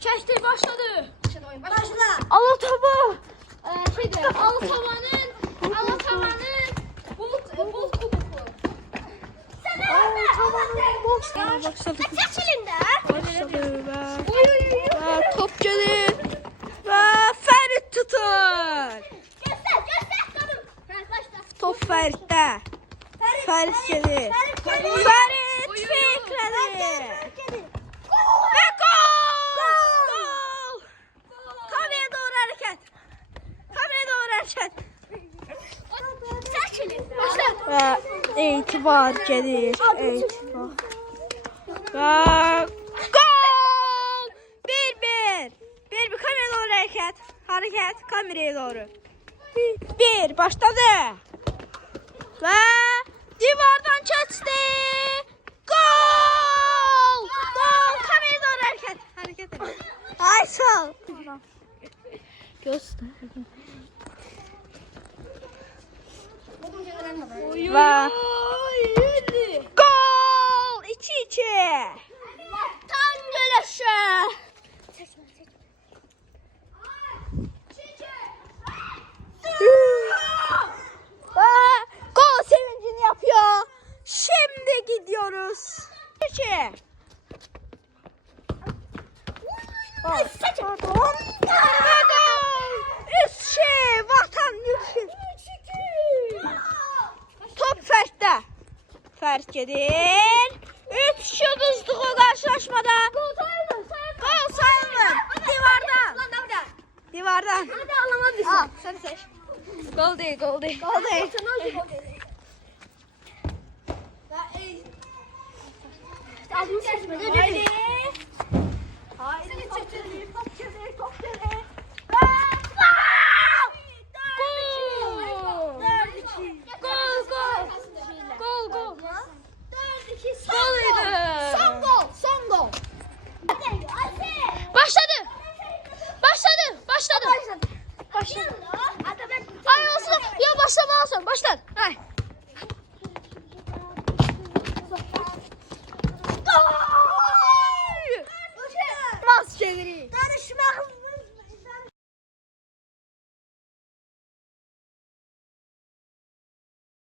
Çəkdir, başladı. Başla. Alatava. Alatavanın buz kubuku. Başladı. Çəkilin də. Başladı ve top gelir ve Ferit tutur. Göster kadın. Top Ferit'te. Ferit gelir. Ferit fikredi. Ve gol! Kameraya doğru hareket. Kameraya doğru hareket. Çəkilin. Başla. Ve itibar gelir. İtibar. Ve gol! 1-1. 1-1 kameraya doğru hareket. Hareket kameraya doğru. 1 başladı. Ve divardan keçti. Gol! Gol! Kameraya doğru hareket. Hareket edin. Ay sağ ol. Göster. Ve gol! 2-2. Vatan güləşə. Gol sevincini yapıyor. Şimdi gidiyoruz. 2. Üç vatan yürüsün. Top Fert'te. Fert gelir. 3 yıldızlık o karşılaşmada. Gol sayılır. Divardan. Hadi alamadın. Al sen seç. Gol değil, gol değil. Gol değil. Haydi. Haydi top gelir, top gelir, top gelir. Gol. Son gol. Başladı. Ay olsun. Ya başlama olsun. Başlar. Hay.